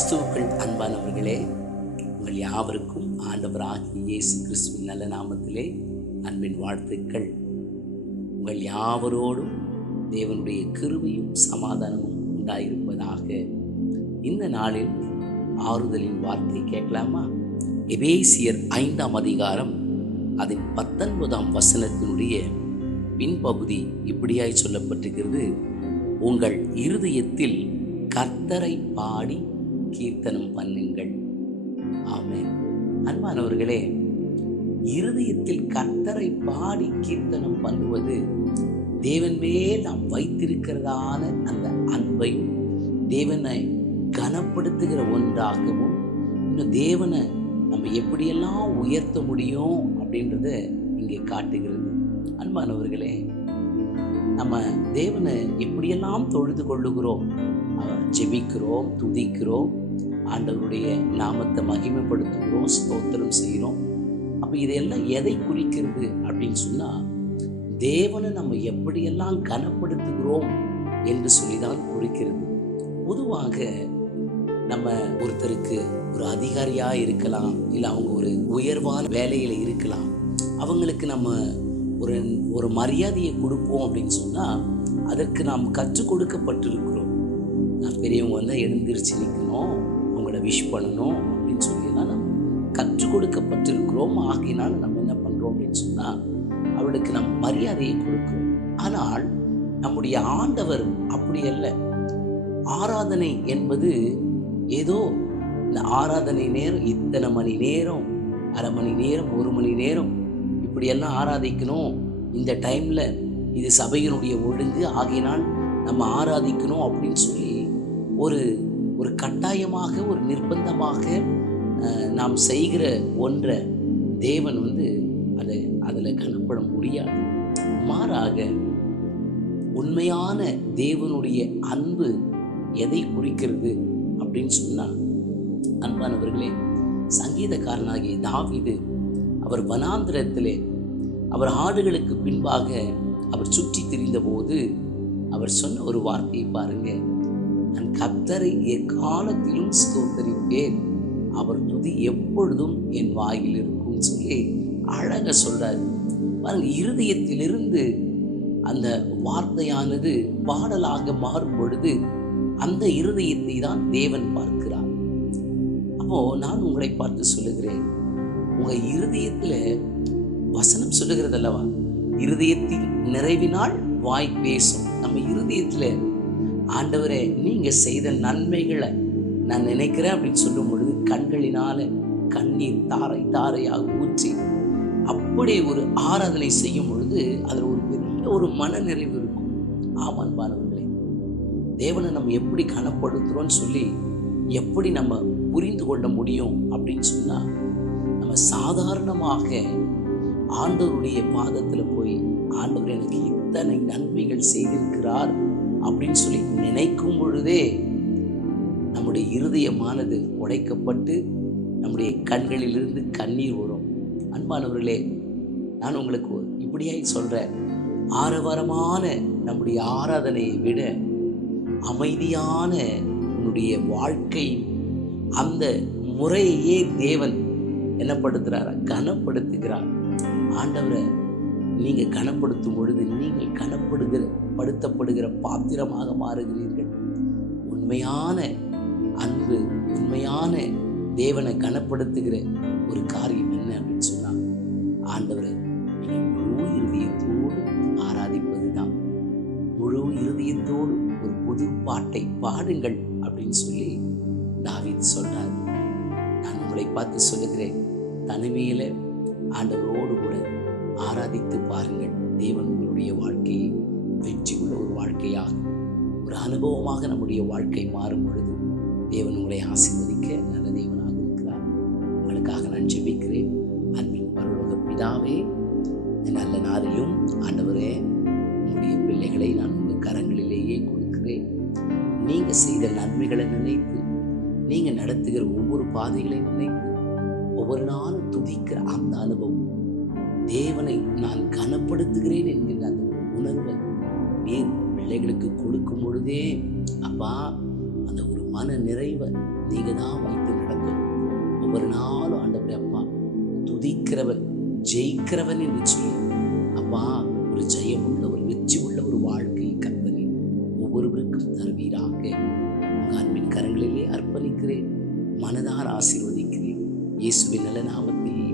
கிறிஸ்துவுக்குள் அன்பானவர்களே, உங்கள் யாவருக்கும் ஆண்டவராகிய இயேசு கிறிஸ்துவின் நல்ல நாமத்திலே அன்பின் வாழ்த்துக்கள். உங்கள் யாவரோடும் தேவனுடைய கிருபையும் சமாதானமும் உண்டாயிருப்பதாக. இந்த நாளில் ஆறுதலின் வார்த்தை கேட்கலாமா? எபேசியர் 5ஆம் அதிகாரம் அதன் 19ஆம் வசனத்தினுடைய பின்பகுதி இப்படியாய் சொல்லப்பட்டிருக்கிறது: உங்கள் இருதயத்தில் கர்த்தரை பாடி கீர்த்தனம் பண்ணுங்கள். ஆமென். அன்பானவர்களே, இருதயத்தில் கர்த்தரை பாடி கீர்த்தனம் பண்ணுவது தேவன் மேல் நாம் வைத்திருக்கிறதான அந்த அன்பையும் தேவனை கனப்படுத்துகிற ஒன்றாகவும், இன்னும் தேவனை நம்ம எப்படியெல்லாம் உயர்த்த முடியும் அப்படின்றத இங்கே காட்டுகிறது. அன்பானவர்களே, நம்ம தேவனை எப்படியெல்லாம் தொழுது கொள்ளுகிறோம், ஜெபிக்கிறோம், துதிக்கிறோம், ஆண்டவருடைய நாமத்தை மகிமைப்படுத்துகிறோம், ஸ்தோத்திரம் செய்கிறோம். அப்போ இதையெல்லாம் எதை குறிக்கிறது அப்படின்னு சொன்னால், தேவனை நம்ம எப்படியெல்லாம் கனப்படுத்துகிறோம் என்று சொல்லிதான் குறிக்கிறது. பொதுவாக நம்ம ஒருத்தருக்கு ஒரு அதிகாரியாக இருக்கலாம், இல்லை அவங்க ஒரு உயர்வான வேலையில் இருக்கலாம், அவங்களுக்கு நம்ம ஒரு மரியாதையை கொடுப்போம் அப்படின்னு சொன்னால், அதற்கு நாம் கற்றுக் கொடுக்கப்பட்டிருக்கிறோம். பெரியவங்க வந்தால் எழுந்திருச்சு நிற்கணும், அவங்கள விஷ் பண்ணணும் அப்படின்னு சொல்லிலாம் நம்ம கற்றுக் கொடுக்கப்பட்டிருக்கிறோம். ஆகினால் நம்ம என்ன பண்ணுறோம் அப்படின்னு சொன்னால், அவளுக்கு நம் மரியாதையை கொடுக்கிறோம். ஆனால் நம்முடைய ஆண்டவர் அப்படி அல்ல. ஆராதனை என்பது ஏதோ இந்த ஆராதனை நேரம் இத்தனை மணி நேரம், அரை மணி நேரம், ஒரு மணி நேரம் இப்படியெல்லாம் ஆராதிக்கணும், இந்த டைமில் இது சபையினுடைய ஒழுங்கு, ஆகினால் நம்ம ஆராதிக்கணும் அப்படின்னு சொல்லி ஒரு கட்டாயமாக, ஒரு நிர்பந்தமாக நாம் செய்கிற ஒன்றை தேவன் அதில் கனப்பட முடியாது. மாறாக உண்மையான தேவனுடைய அன்பு எதை குறிக்கிறது அப்படின்னு சொன்னால், அன்பானவர்களே, சங்கீதக்காரனாகிய தாவீது அவர் வனாந்திரத்திலே அவர் ஆடுகளுக்கு பின்பாக அவர் சுற்றி திரிந்த போது அவர் சொன்ன ஒரு வார்த்தையை பாருங்க: நான் கர்த்தரை எக்காலத்திலும் ஸ்தோத்தரிப்பேன், அவர் துதி எப்பொழுதும் என் வாயில் இருக்கும் சொல்லி அழகாக சொல்றாரு பாருங்க. இருதயத்திலிருந்து அந்த வார்த்தையானது பாடலாக மாறும் பொழுது அந்த இருதயத்தை தான் தேவன் பார்க்கிறார். அப்போ நான் உங்களை பார்த்து சொல்லுகிறேன், உங்க இருதயத்துல வசனம் சொல்லுகிறது அல்லவா, இருதயத்தின் நிறைவினால் வாய் பேசும். நம்ம இருதயத்துல ஆண்டவரே நீங்க செய்த நன்மைகளை நான் நினைக்கிறேன் அப்படின்னு சொல்லும் பொழுது கண்களினால கண்ணீர் தாரை தாரையாக ஊற்றி அப்படி ஒரு ஆராதனை செய்யும் பொழுது அதில் ஒரு பெரிய ஒரு மன நிறைவு இருக்கும். ஆமான்பானவர்களே, தேவனை நம்ம எப்படி கனப்படுத்துறோம்னு சொல்லி எப்படி நம்ம புரிந்து கொள்ள முடியும் அப்படின்னு சொன்னா, நம்ம சாதாரணமாக ஆண்டவருடைய பாதத்தில் போய், ஆண்டவர் எனக்கு இத்தனை நன்மைகள் செய்திருக்கிறார் அப்படின்னு சொல்லி நினைக்கும் பொழுதே நம்முடைய இருதயமானது உடைக்கப்பட்டு நம்முடைய கண்களிலிருந்து கண்ணீர் வரும். அன்பானவர்களே, நான் உங்களுக்கு இப்படியாய் சொல்றேன், ஆரவாரமான நம்முடைய ஆராதனையை விட அமைதியான உன்னுடைய வாழ்க்கை, அந்த முறையே தேவன் என்னப்படுத்துகிறார், கனப்படுத்துகிறார். ஆண்டவரை நீங்க கனப்படுத்தும் பொழுது நீங்கள் கனப்படுத்தப்படுகிற பாத்திரமாக மாறுகிறீர்கள். உண்மையான அன்பு, உண்மையான தேவனை கனப்படுத்துகிற ஒரு காரியம் என்ன அப்படின்னு சொன்னா, ஆண்டவரை நீங்க முழு இருதயத்தோடு ஆராதிப்பது தான். முழு இருதயத்தோடு ஒரு புது பாட்டை பாடுங்கள் அப்படின்னு சொல்லி தாவீது சொல்றார். நான் உங்களை பார்த்து சொல்லுகிறேன், தனிமையில ஆண்டவரோடு கூட ஆராதித்து பாருங்கள். தேவன் உங்களுடைய வாழ்க்கையை வெற்றி உள்ள ஒரு வாழ்க்கையாக, ஒரு அனுபவமாக நம்முடைய வாழ்க்கை மாறும் பொழுது தேவன் உங்களை ஆசீர்வதிக்க நல்ல தேவனாக இருக்கிறார். உங்களுக்காக நான் ஜெபிக்கிறேன். அன்பின் பரலோக பிதாவே, இந்த நல்ல நாளிலும் ஆண்டவரே, உங்களுடைய பிள்ளைகளை நான் உங்கள் கரங்களிலேயே கொடுக்கிறேன். நீங்க செய்த நன்மைகளை நினைத்து, நீங்க நடத்துகிற ஒவ்வொரு பாதைகளை நினைத்து ஒவ்வொரு நாளும் துதிக்கிற அந்த அனுபவம், தேவனை நான் கனப்படுத்துகிறேன் என்கிற அந்த உணர்வை நீர் பிள்ளைகளுக்கு கொடுக்கும் பொழுதே அப்பா, அந்த ஒரு மன நிறைவை நீங்க தான் வைத்து நடக்கணும். ஒவ்வொரு நாளும் ஆண்டவரே அப்பா, துதிக்கிறவன் ஜெயிக்கிறவன் என்று சொல்லி அப்பா, ஒரு ஜெயம் உள்ள ஒரு வெற்றி உள்ள ஒரு வாழ்க்கையை கர்த்தரே ஒவ்வொருவருக்கும் தருவீராக. உங்க அன்பின் கரங்களிலே அர்ப்பணிக்கிறேன், மனதார ஆசீர்வதிக்கிறேன். இயேசுவின் நல்ல நாமத்தில்